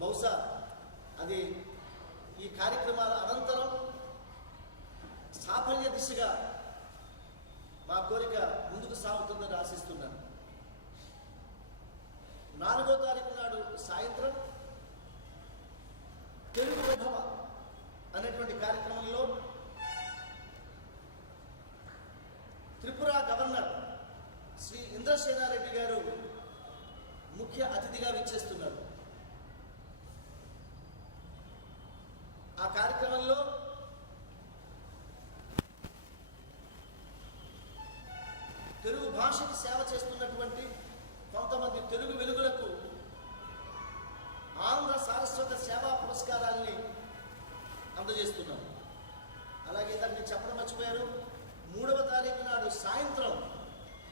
బహుశా అది ఈ కార్యక్రమాల అనంతరం సాఫల్య దిశగా మా కోరిక ముందుకు సాగుతుందని ఆశిస్తున్నాను. నాలుగో తారీఖు నాడు సాయంత్రం తెలుగు వైభవ అనేటువంటి కార్యక్రమంలో త్రిపుర గవర్నర్ శ్రీ ఇంద్రసేనారెడ్డి గారు ముఖ్య అతిథిగా విచ్చేస్తున్నారు. ఆ కార్యక్రమంలో తెలుగు భాషకి సేవ చేస్తున్నటువంటి కొంతమంది తెలుగు వెలుగులకు ఆంధ్ర సారస్వత సేవా పురస్కారాల్ని అందజేస్తున్నాం. అలాగే దాన్ని చెప్పడం మర్చిపోయారు. మూడవ తారీఖు నాడు సాయంత్రం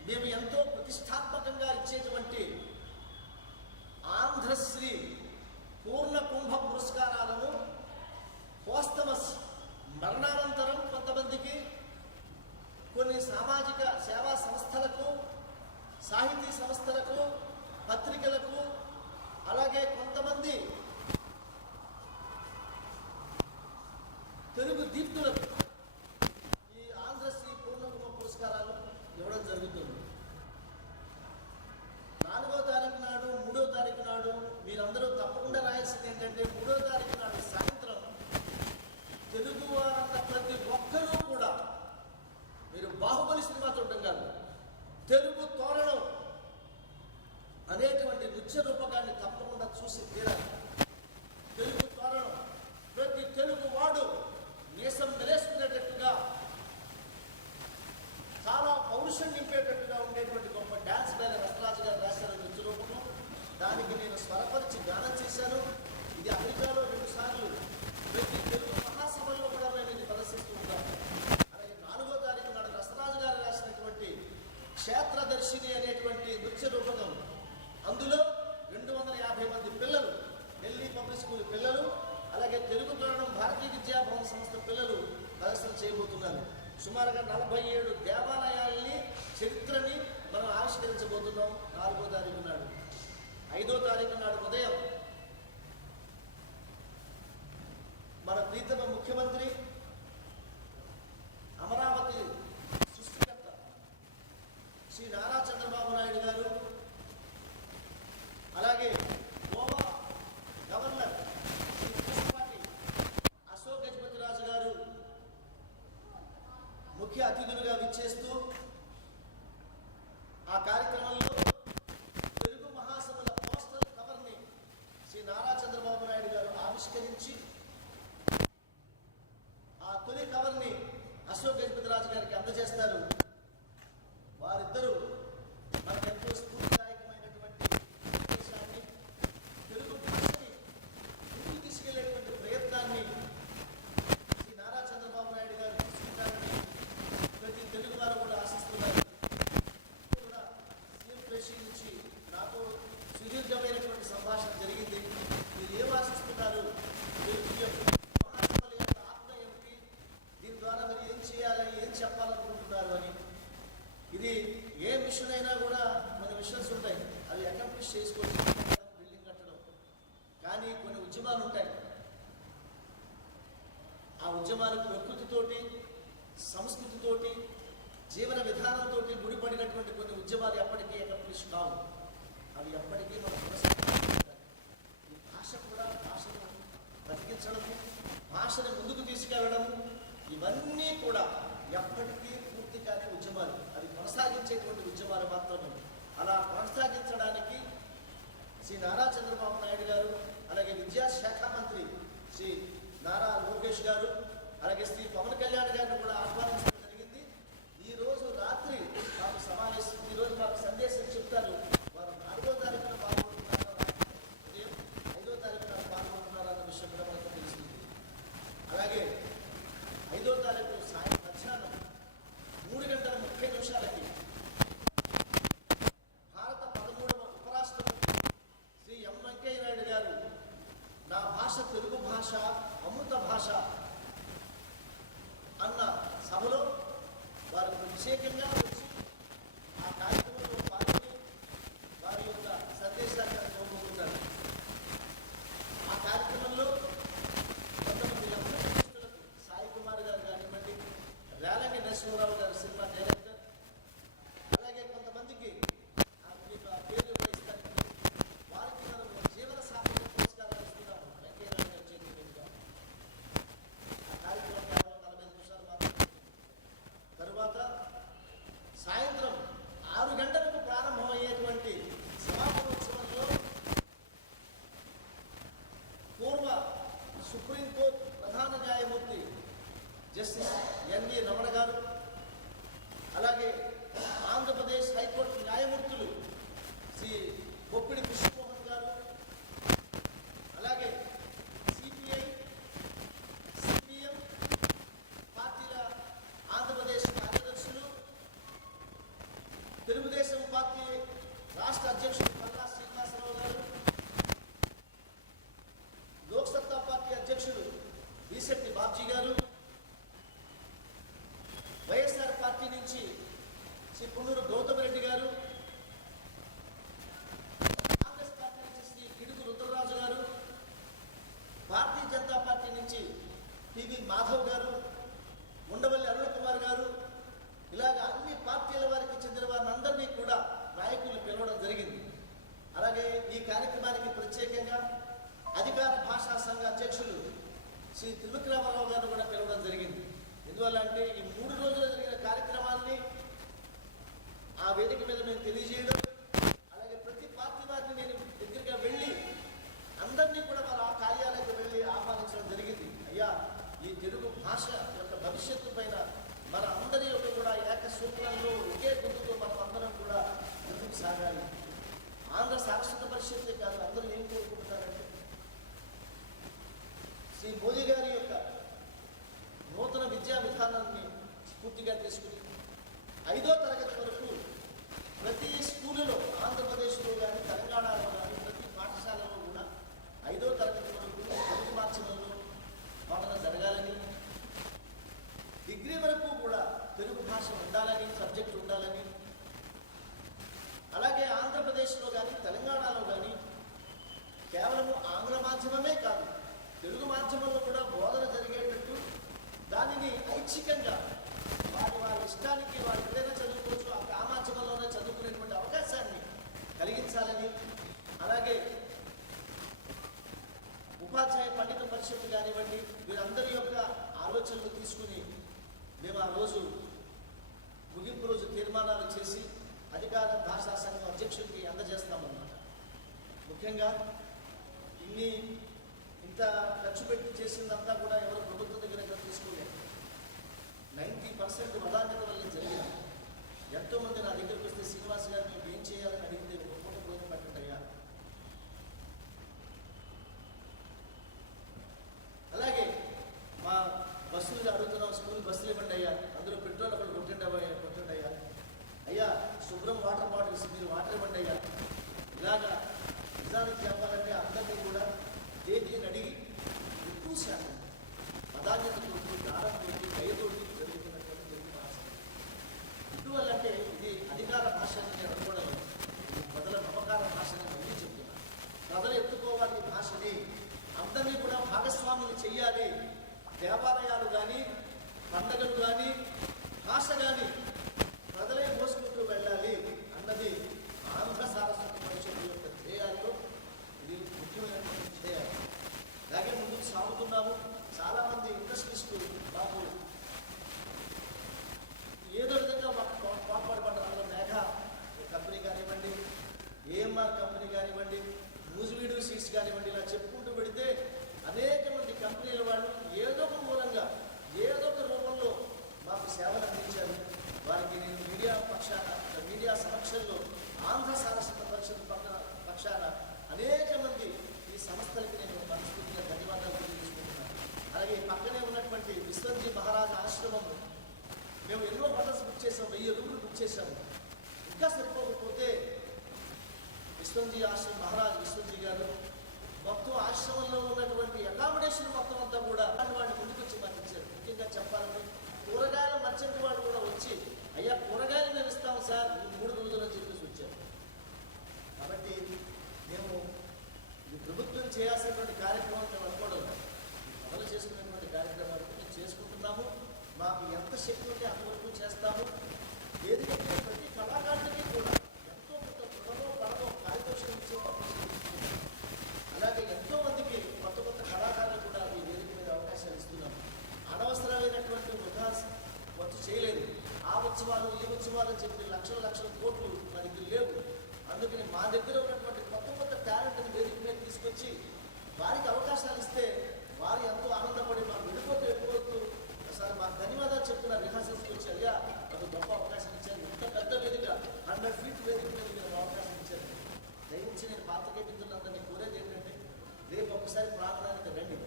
మేము ఎంతో ప్రతిష్టాత్మకంగా ఇచ్చేటువంటి ఆంధ్రశ్రీ పూర్ణ కుంభ పురస్కారాలను పోస్తమస్ మరణానంతరం కొంతమందికి కొన్ని సామాజిక సేవా సంస్థలకు సాహితీ సంస్థలకు పత్రికలకు అలాగే కొంతమంది తెలుగు దీప్తులకు ఈ ఆంధ్రశ్రీ పూర్ణకుమ పురస్కారాలు ఇవ్వడం జరుగుతుంది. నాలుగో తారీఖు నాడు మూడో తారీఖు నాడు మీరందరూ తప్పకుండా రాయాల్సింది ఏంటంటే మూడో తారీఖు నాడు సాయంత్రం తెలుగు వారంత ప్రతి ఒక్కరూ కూడా మీరు బాహుబలి సినిమా చూడటం కాదు తెలుగు తోరణం అనేటువంటి నృత్య రూపకాన్ని తప్పకుండా చూసి తీరాలి తెలుగు తోరణం ప్రతి తెలుగు వాడు మీసం నిలేసుకునేటట్టుగా చాలా పౌరుషం నింపేటట్టుగా ఉండేటువంటి గొప్ప డ్యాన్స్ వేల రసరాజు గారు రాశారు నృత్య రూపము దానికి నేను స్వరపరిచి గానం చేశాను ఇది అమెరికాలో రెండు సార్లు ప్రతి తెలుగు మహాసభల్లో కూడా నేను ఇది ప్రదర్శిస్తూ ఉంటాను అలాగే నాలుగో తారీఖు నాడు రసరాజు గారు రాసినటువంటి క్షేత్రదర్శిని అనేటువంటి నృత్య రూపకం అందులో రెండు వందల యాభై మంది పిల్లలు ఢిల్లీ పబ్లిక్ స్కూల్ పిల్లలు అలాగే తెలుగు పురాణం భారతీయ విద్యాభవన సంస్థ పిల్లలు ప్రదర్శన చేయబోతున్నారు సుమారుగా నలభై ఏడు దేవాలయాల్ని చరిత్రని మనం ఆవిష్కరించబోతున్నాం. నాలుగో తారీఖు నాడు. ఐదో తారీఖు నాడు ఉదయం. మన ప్రీతమ ముఖ్యమంత్రి అమరావతి సృష్టికర్త శ్రీ నారా చంద్రబాబు నాయుడు గారు అలాగే గోవా గవర్నర్ శ్రీ కృష్ణపాటి అశోక్ గజపతి రాజు గారు ముఖ్య అతిథులుగా విచ్చేస్తూ ఆ కార్యక్రమంలో తెలుగు మహాసభల పోస్టల్ కవర్ని శ్రీ నారా చంద్రబాబు నాయుడు గారు ఆవిష్కరించి ఆ తొలి కవర్ని అశోక్ గజపతి రాజు గారికి అందజేస్తారు. వారిద్దరూ మనకెంతో స్ఫూర్తిదాయకమైనటువంటి సందేశాన్ని తెలుగు భాషని ముందుకు తీసుకెళ్ళేటువంటి ప్రయత్నాన్ని శ్రీ నారా చంద్రబాబు నాయుడు గారు తీసుకుంటారని ప్రతి తెలుగు వారు కూడా ఆశిస్తున్నారు ఇప్పుడు కూడా సీఎం ప్రెషీ నుంచి నాకు సుదీర్ఘమైనటువంటి సంభాషణ జరిగింది మీరు ఏం ఆశిస్తున్నారు మీరు ఈ యొక్క మహాసభల యొక్క ఆత్మ ఏమిటి దీని ద్వారా మీరు ఏం చేయాలి ఏం చెప్పాలనుకుంటున్నారు అని ఇది ఏ మిషన్ అయినా కూడా మన మిషన్స్ ఉంటాయి. అవి అకంప్లిష్ చేసుకోవచ్చు బిల్డింగ్ కట్టడం. కానీ కొన్ని ఉద్యమాలు ఉంటాయి. ఆ ఉద్యమాలు ప్రకృతితోటి సంస్కృతితోటి జీవన విధానంతో ముడిపడినటువంటి కొన్ని ఉద్యమాలు ఎప్పటికీ అకంప్లిష్ కావు. అవి ఎప్పటికీ మనం ఈ భాష కూడా భాషను బతికించడము భాషను ముందుకు తీసుకెళ్ళడము ఇవన్నీ కూడా ఎప్పటికీ పూర్తి కాని ఉద్యమాలు. కొనసాగించేటువంటి ఉద్యమాలు మాత్రమే అలా కొనసాగించడానికి శ్రీ నారా చంద్రబాబు నాయుడు గారు అలాగే విద్యాశాఖ మంత్రి శ్రీ నారా లోకేష్ గారు అలాగే శ్రీ పవన్ కళ్యాణ్ గారిని కూడా ఆహ్వానించడం జరిగింది. ఈ రోజు రాత్రి మాకు సమావేశం ఈ రోజు మాకు సందేశం చెప్తారు వారు నాలుగో తారీఖున పాల్గొంటున్నారా ఉదయం ఐదో తారీఖున పాల్గొంటున్నారా అన్న విషయం కూడా మనకు తెలిసింది అలాగే ఐదో తారీఖు సాయం మధ్యాహ్నం మూడు గంటల ముప్పై నిమిషాలకి భారత పదమూడవ ఉపరాష్ట్రపతి శ్రీ ఎం వెంకయ్య నాయుడు గారు నా భాష తెలుగు భాష అమృత భాష అన్న సభలో వారు ప్రత్యేకంగా పార్టీ రాష్ట్ర అధ్యక్షుడు పల్లా శ్రీనివాసరావు గారు లోక్ సత్తా పార్టీ అధ్యక్షుడు బీసెట్టి బాబ్జీ గారు వైఎస్ఆర్ పార్టీ నుంచి శ్రీ పున్నూరు గౌతమ్ రెడ్డి గారు కాంగ్రెస్ పార్టీ నుంచి శ్రీ గిడుగు రుద్రరాజు గారు భారతీయ జనతా పార్టీ నుంచి పివి మాధవ్ గారు శ్రీ త్రివిక్రమరావు గారిని కూడా పిలవడం జరిగింది. ఎందువల్ల అంటే ఈ మూడు రోజులు జరిగిన కార్యక్రమాన్ని ఆ వేదిక మీద మేము తెలియజేయడం అలాగే ప్రతి పార్టీ వారిని నేను దగ్గరగా వెళ్ళి అందరినీ కూడా మన ఆ కార్యాలయానికి వెళ్ళి ఆహ్వానించడం జరిగింది అయ్యా ఈ తెలుగు భాష యొక్క భవిష్యత్తు పైన మన అందరి యొక్క కూడా ఏక సూత్రంలో ఒకే గుర్తుతో మనం అందరం కూడా ముందుకు సాగాలి ఆంధ్ర సాక్షరత పరిషత్తే కాదు అందరూ ఏం కోరుకుంటున్నారంటే శ్రీ మోదీ గారి యొక్క నూతన విద్యా విధానాన్ని స్ఫూర్తిగా తీసుకుని ఐదో తరగతి వరకు ప్రతి స్కూలులో ఆంధ్రప్రదేశ్లో కానీ తెలంగాణలో కానీ ప్రతి పాఠశాలలో కూడా ఐదో తరగతి వరకు తెలుగు మాధ్యమంలో బోధన జరగాలని డిగ్రీ వరకు కూడా తెలుగు భాష ఉండాలని సబ్జెక్ట్ ఉండాలని అలాగే ఆంధ్రప్రదేశ్లో కానీ తెలంగాణలో కానీ కేవలము ఆంగ్ల మాధ్యమమే కాదు తెలుగు మాధ్యమంలో కూడా బోధన జరిగేటట్టు దానిని ఐచ్ఛికంగా వారి వారి ఇష్టానికి వారు ఎక్కడైనా చదువుకోవచ్చు ఆ ఆ మాధ్యమంలోనే చదువుకునేటువంటి అవకాశాన్ని కలిగించాలని అలాగే ఉపాధ్యాయ పండిత పరిషత్ కానివ్వండి వీరందరి యొక్క ఆలోచనలు తీసుకుని మేము ఆ రోజు ముగింపు రోజు తీర్మానాలు చేసి అధికార భాషా సంఘం అధ్యక్షుడికి అందజేస్తామన్నమాట. ముఖ్యంగా ఇన్ని ఇంత ఖర్చు పెట్టి చేసిందంతా కూడా ఎవరు ప్రభుత్వం దగ్గర తీసుకోలేదు. నైంటీ పర్సెంట్ వదాన్యత వల్ల జరిగిన ఎంతోమంది నా దగ్గరికి వస్తే శ్రీనివాస్ గారు మేము ఏం చేయాలని అడిగితే ఒక పూట భోజనం పెట్టండి అయ్యా అలాగే మా బస్సులు అడుగుతున్నాం స్కూల్ బస్సులు ఇవ్వండి అయ్యా అందులో పెట్రోల్ ఒకటి కొట్టండి అయ్యా కొట్టండి అయ్యా అయ్యా శుభ్రం వాటర్ బాటిల్స్ మీరు వాటర్ ఇవ్వండి అయ్యా ఇలాగా నిజానికి చెప్పాలంటే అందరినీ కూడా దేనిని అడిగి ఎక్కువ శాతం ప్రాధాన్యతతోటి దారంతోటి దయతోటి జరుగుతున్నటువంటి తెలుగు భాష ఇటీవల ఇది అధికార భాష అని నేను అనుకోవడం ప్రజల నమ్మకాల భాషని మళ్ళీ చెప్తున్నాను ప్రజలు ఎత్తుకోవాలి ఈ భాషని అందరినీ కూడా భాగస్వాములు చెయ్యాలి దేవాలయాలు కానీ పండగలు కానీ భాష కానీ ప్రజలే మోసుకుంటూ వెళ్ళాలి అన్నది ఆంధ్ర సారస్వత పరిషత్ యొక్క ధ్యేయాల్లో ఇది ముఖ్యమైనటువంటి ధ్యేయాలు అలాగే ముందుకు సాగుతున్నాము చాలామంది ఇండస్ట్రీస్టు మాకు ఏదో విధంగా మాకు పాటుపాటు పడ్డారు మేఘ కంపెనీ కానివ్వండి ఏఎంఆర్ కంపెనీ కానివ్వండి మూజివీడు సీట్స్ కానివ్వండి ఇలా చెప్పుకుంటూ పెడితే అనేక మంది కంపెనీల వాళ్ళు ఏదో ఒక మూలంగా ఏదో ఒక రూపంలో మాకు సేవలు అందించారు వారికి నేను మీడియా పక్షాన మీడియా సమక్షంలో ఆంధ్ర సారస్వత పరిషత్ పక్కన పక్షాన అనేక మంది ఈ సంస్థలకి నేను మనస్ఫూర్తిగా ధన్యవాదాలు తెలియజేసుకుంటున్నాను అలాగే ఈ పక్కనే ఉన్నటువంటి విశ్వంజీ మహారాజ్ ఆశ్రమము మేము ఎన్నో హోటల్స్ బుక్ చేసాం వెయ్యి రూములు బుక్ చేశాము ఇంకా సరిపోకపోతే విశ్వంజీ ఆశ్రమం మహారాజ్ విశ్వంజీ గారు మొత్తం ఆశ్రమంలో ఉన్నటువంటి అకామిడేషన్ మొత్తం అంతా కూడా అలాంటి వాడిని ముందుకు వచ్చి మాకు ముఖ్యంగా చెప్పాలంటే కూరగాయల మర్చెంట్ వాళ్ళు కూడా వచ్చి అయ్యా కూరగాయలు మేము ఇస్తాం సార్ మూడు రోజులు అని చెప్పేసి వచ్చారు. కాబట్టి మేము ఈ ప్రభుత్వం చేయాల్సినటువంటి కార్యక్రమం మేము అనుకోవడం అమలు చేసుకునేటువంటి కార్యక్రమాలు మేము చేసుకుంటున్నాము. మాకు ఎంత శక్తి ఉంటే అంతవరకు చేస్తాము. ఏది ప్రతి కళాకారుడికి కూడా ఎంతో కొంత రుణమో పడమో పారితోషికం ఇచ్చే అవకాశం ఇస్తున్నాము. అలాగే ఎంతో మందికి కొత్త కొత్త కళాకారులు కూడా ఈ వేదిక మీద అవకాశాలు ఇస్తున్నాం అనవసరమైనటువంటి వృధా ఖర్చు చేయలేదు ఆ ఉత్సవాలు ఈ ఉత్సవాలు అని చెప్పి లక్షల లక్షల కోట్లు మా దగ్గర లేవు. అందుకని మా దగ్గర ఉన్నటువంటి కొత్త కొత్త టాలెంట్ని వేదిక మీద తీసుకొచ్చి వారికి అవకాశాలు ఇస్తే వారు ఎంతో ఆనందపడి మాకు వెళ్ళిపోతూ వెళ్ళిపోతూ ఒకసారి మాకు ధన్యవాదాలు చెప్తున్నారు రిహార్సల్స్కి వచ్చి అయ్యా మాకు గొప్ప అవకాశం ఇచ్చారు. ఇంత పెద్ద వేదిక హండ్రెడ్ ఫీట్ వేదిక మీద మీరు అవకాశం ఇచ్చారు. దయించి నేను పాత్రికే మిత్రులందరినీ కోరేది ఏంటంటే రేపు ఒకసారి ప్రాంతానికి రండి.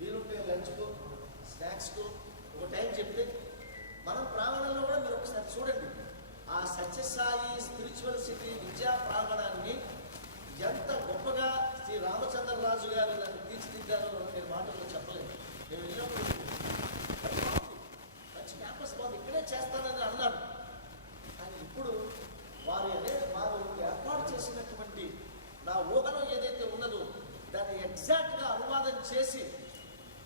వీలుంటే లంచ్కు స్నాక్స్కు ఒక టైం చెప్తే మనం ప్రాంగణంలో కూడా మీరు ఒకసారి చూడండి. ఆ సత్యసాయి స్పిరిచువల్ సిటీ విద్యా ప్రాంగణాన్ని ఎంత గొప్పగా శ్రీ రామచంద్రరాజు గారు నన్ను తీర్చిదిద్దారో నేను మాటల్లో చెప్పలేదు నేను వెళ్ళినప్పుడు మంచి క్యాంపస్ బాగుంది. ఇక్కడే చేస్తానని అన్నాడు. కానీ ఇప్పుడు వారు అదే వారు ఏర్పాటు చేసినటువంటి నా ఊహనం ఏదైతే ఉన్నదో దాన్ని ఎగ్జాక్ట్గా అనువాదం చేసి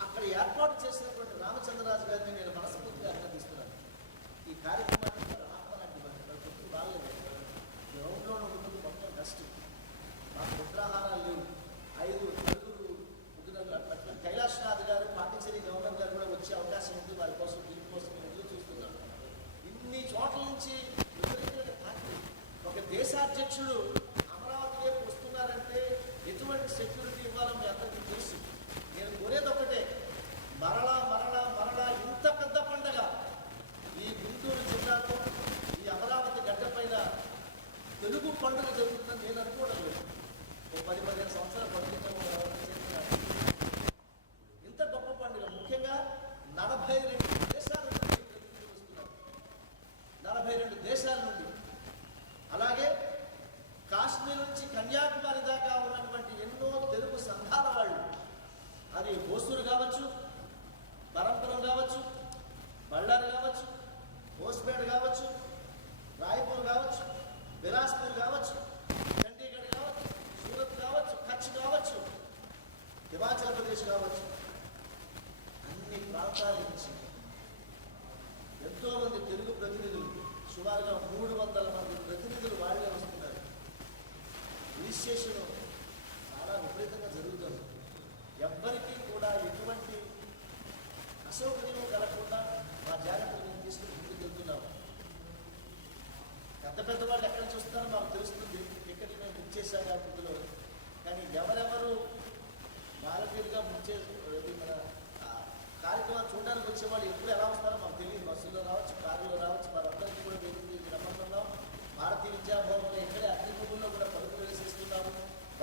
అక్కడ ఏర్పాటు చేసినటువంటి రామచంద్రరాజు గారిని నేను మనసు ఈ కార్యక్రమానికి వారు ఆత్మ లాంటి వారు. వారు గుర్తు బాగలేదు గ్రౌండ్లో ఉంటుంది మొత్తం డస్ట్ మాకు నిద్రాహారాలు లేవు ఐదు నలుగురు ముగ్గురు కైలాసనాథ్ గారు పాండిచేరి గవర్నర్ గారు కూడా వచ్చే అవకాశం ఉంది వారి కోసం దీని కోసం మేము ఎదురు చూస్తున్నాం ఇన్ని చోట్ల నుంచి విపరీతమైన ఒక దేశాధ్యక్షుడు అమరావతి వైపు వస్తున్నారంటే ఎటువంటి సెక్యూరిటీ ఇవ్వాలో మీ అందరికీ తెలుసు నేను కోరేది ఒకటే మరలా మరలా మరలా ఇంత పెద్ద పండగ ఈ గుంటూరు జిల్లాలో ఈ అమరావతి గడ్డపైన తెలుగు పండుగ జరుగుతుందని నేను అనుకోవడం లేదు ఓ పది పదిహేను సంవత్సరాల పండుగ ఇంత గొప్ప పండుగ ముఖ్యంగా నలభై రెండు దేశాల నుండి ప్రతినిధులు వస్తున్నారు నలభై రెండు దేశాల నుండి అలాగే కాశ్మీర్ నుంచి కన్యాకుమారి దాకా ఉన్నటువంటి ఎన్నో తెలుగు సంఘాల వాళ్ళు. అది హోసూరు కావచ్చు పరంపురం కావచ్చు బళ్ళారి కావచ్చు హోస్పేట కావచ్చు రాయపూర్ కావచ్చు బిలాస్పూర్ కావచ్చు చండీగఢ్ కావచ్చు సూరత్ కావచ్చు కచ్ కావచ్చు హిమాచల్ ప్రదేశ్ కావచ్చు. అన్ని ప్రాంతాల నుంచి ఎంతో మంది తెలుగు ప్రతినిధులు సుమారుగా మూడు వందల మంది ప్రతినిధులు వాళ్ళే వస్తున్నారు రిజిస్ట్రేషన్ చాలా విపరీతంగా జరుగుతుంది ఎవ్వరికీ కూడా ఎటువంటి అసౌకర్యం కలగకుండా మా జాగ్రత్తలు మేము తీసుకుని ముందుకు వెళ్తున్నాము పెద్ద పెద్ద వాళ్ళు ఎక్కడ చూస్తారో మాకు తెలుస్తుంది. టికెట్లు మేము బుక్ చేశాం కాబట్టి కానీ ఎవరెవరు భారతీయులుగా బుక్ చేసి మన కార్యక్రమాలు చూడడానికి వచ్చే వాళ్ళు ఎప్పుడు ఎలా వస్తారో మాకు తెలియదు. బస్సులో రావచ్చు కారులో రావచ్చు వారందరికీ కూడా మేము రమ్మంటున్నాం. భారతీయ విద్యాభవన్లో ఇక్కడే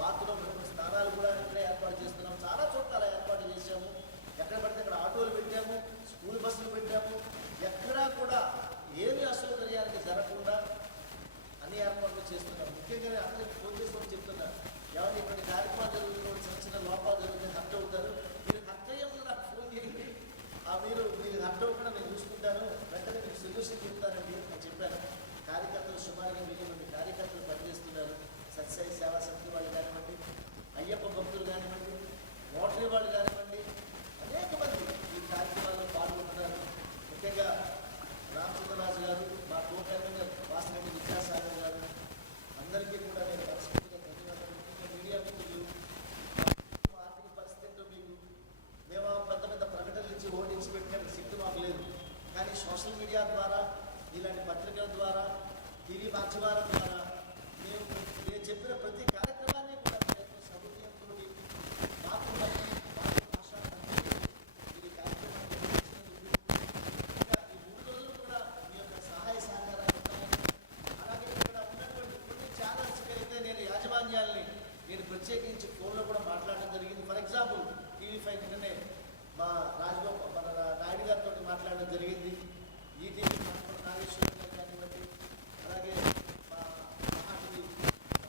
పాత్రలో రెండు స్థానాలు కూడా ఇక్కడే ఏర్పాటు చేస్తున్నాం. చాలా చోట్ల అలా ఏర్పాటు చేశాము. ఎక్కడ పడితే అక్కడ ఆటోలు పెట్టాము స్కూల్ బస్సులు పెట్టాము. ఎక్కడా కూడా ఏమి అసౌకర్యానికి జరగకుండా అన్ని ఏర్పాట్లు చేస్తున్నాం ముఖ్యంగా అందరికీ ఫోన్ చేసుకొని చెప్తున్నాను ఎవరిని ఇటువంటి కార్యక్రమాలు జరుగుతున్న చిన్న చిన్న లోపాలు జరుగుతుంది హర్ట్ అవుతారు. మీరు హర్ట్ అయ్యకుండా నాకు ఫోన్ చేయండి. ఆ మీరు మీరు హర్ట్ అవ్వకుండా నేను చూసుకుంటాను. వెంటనే మీకు సొల్యూషన్ చెప్తానండి అని చెప్పాను కార్యకర్తలు సుమారుగా మీరు మంది కార్యకర్తలు పనిచేస్తున్నారు. సత్సాయి సేవా సమితి వాళ్ళు కానివ్వండి అయ్యప్ప భక్తులు కానివ్వండి మోటరీ వాళ్ళు కానివ్వండి అనేక మంది ఈ కార్యక్రమాల్లో పాల్గొంటున్నారు. ముఖ్యంగా రామచంద్రరాజు గారు మా కోటంగా వాసిరెడ్డి విద్యాసాగర్ గారు అందరికీ కూడా నేను మనస్ఫూర్తిగా ధన్యవాదాలు మీడియా మిత్రులు ఆర్థిక పరిస్థితి ఏంటో మీకు మేము పెద్ద పెద్ద ప్రకటనలు ఇచ్చి ఓటించి పెట్టిన శక్తి మాకు లేదు. కానీ సోషల్ మీడియా ద్వారా ఇలాంటి పత్రికల ద్వారా టీవీ మాధ్యమాల ద్వారా మేము నేను చెప్పిన ప్రతి కార్యక్రమం కూడా ప్రయత్న సౌకర్యంతో మాతృభాష మాతృభాష ఇది కార్యక్రమాన్ని నిర్వహించినందుకు ఇంకా ఈ మూడు రోజులు కూడా మీ యొక్క సహాయ సహకారాలు ఉంటాయని అలాగే ఇక్కడ ఉన్నటువంటి కొన్ని ఛానల్స్కి అయితే నేను యాజమాన్యాల్ని నేను ప్రత్యేకించి ఫోన్లో కూడా మాట్లాడడం జరిగింది ఫర్ ఎగ్జాంపుల్ టీవీ ఫైవ్ నిన్ననే మా రాజగోపాల్ మన నాయుడు గారితో మాట్లాడడం జరిగింది ఈటీవీ నాగేశ్వరం గారు కానివ్వండి అలాగే మా మహాకవి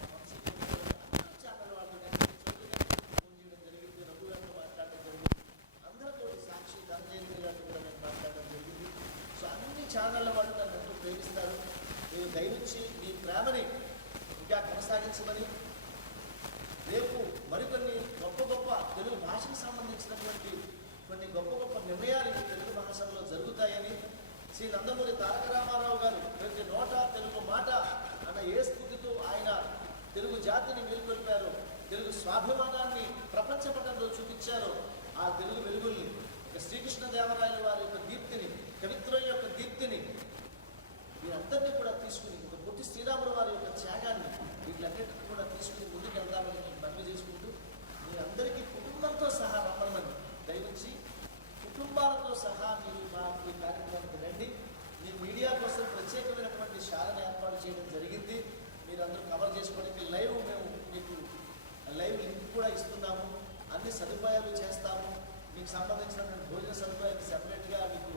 వంశీ గారు అన్ని ఛానల్ వాళ్ళతో కానీ చౌదరి గారితో ఫోన్ చేయడం జరిగింది రఘు గారితో మాట్లాడడం జరిగింది అందరితో సాక్షి ధనంజయ గారితో కూడా నేను మాట్లాడడం జరిగింది సో అన్ని ఛానళ్ళ వాళ్ళు నన్ను ఎంతో ప్రేమిస్తారు మీరు దయవుంచి మీ ప్రేమని ఇంకా కొనసాగించమని రేపు మరికొన్ని గొప్ప గొప్ప తెలుగు భాషకు సంబంధించినటువంటి కొన్ని గొప్ప గొప్ప నిర్ణయాలు తెలుగు భాషలో జరుగుతాయని శ్రీ నందమూరి తారక రామారావు గారు ప్రతి నోట తెలుగు మాట అన్న ఏ స్ఫూర్తితో ఆయన తెలుగు జాతిని మేల్కొల్పారు తెలుగు స్వాభిమానాన్ని ప్రపంచ పటంలో చూపించారో ఆ తెలుగు వెలుగుల్ని ఇక శ్రీకృష్ణదేవరాయల వారి యొక్క దీప్తిని కవిత్వం యొక్క దీప్తిని వీరందరినీ కూడా తీసుకుని ఒక పొట్టి శ్రీరాముల వారి యొక్క త్యాగాన్ని వీటిలన్నింటినీ కూడా తీసుకుని ముందుకు వెళ్దామని నేను మనవి చేసుకుంటూ మీరందరికీ కుటుంబంతో సహా రమ్మని దయవుంచి కుటుంబాలతో సహా మీరు మా ఈ కార్యక్రమానికి రండి. మీ మీడియా కోసం ప్రత్యేకమైనటువంటి శాలను ఏర్పాటు చేయడం జరిగింది. మీరందరూ కవర్ చేసుకోవడానికి లైవ్ మేము మీకు లైవ్ లింక్ కూడా ఇస్తున్నాము. అన్ని సదుపాయాలు చేస్తాము. మీకు సంబంధించినటువంటి భోజన సదుపాయాలు సెపరేట్గా మీకు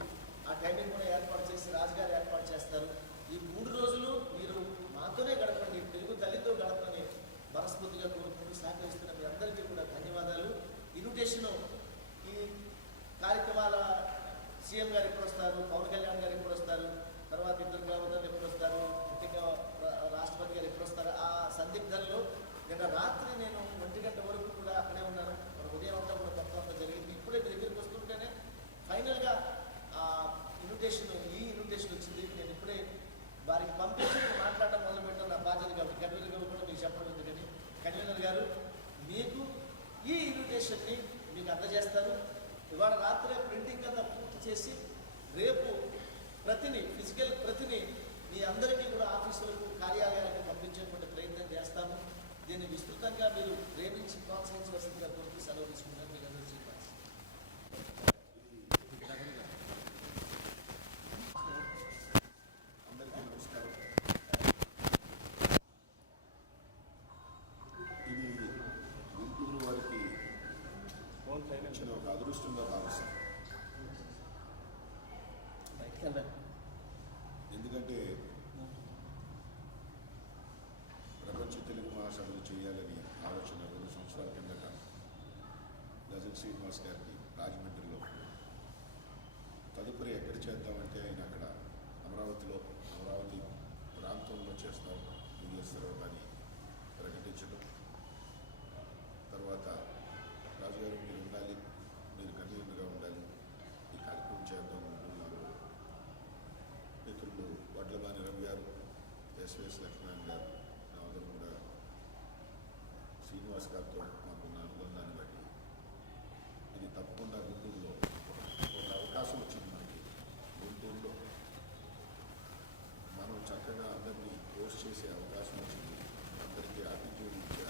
ఆ టైమింగ్ కూడా ఏర్పాటు నోటిఫికేషన్ని మీకు అందజేస్తాను. ఇవాళ రాత్రే ప్రింటింగ్ అంతా పూర్తి చేసి రేపు ప్రతిని ఫిజికల్ ప్రతిని మీ అందరికీ కూడా ఆఫీసులకు కార్యాలయాలకు పంపించేటువంటి ప్రయత్నం చేస్తాము దీన్ని విస్తృతంగా మీరు ప్రేమించి ప్రోత్సహించవలసిందిగా కోరుతూ సెలవు తీసుకుంటాను ఎందుకంటే ప్రపంచ తెలుగు మహాసభలు చేయాలని ఆలోచన రెండు సంవత్సరాల కిందట గజన్ శ్రీనివాస్ గారికి రాజమండ్రిలో. తదుపరి ఎక్కడ చేద్దామంటే ఆయన అక్కడ అమరావతిలో అమరావతి ప్రాంతంలో చేస్తాం వినియోగం కానీ ప్రకటించడం. తర్వాత రాజుగారు ఎస్ఎస్ లక్ష్మణ్ గారు సోదరు కూడా శ్రీనివాస్ గారితో మాకున్న అనుబంధాన్ని బట్టి ఇది తప్పకుండా గుంటూరులో ఒక అవకాశం వచ్చింది మనకి గుంటూరులో మనం చక్కగా అందరినీ కోర్స్ చేసే అవకాశం వచ్చింది అందరికీ ఆతిథ్యం ఇచ్చే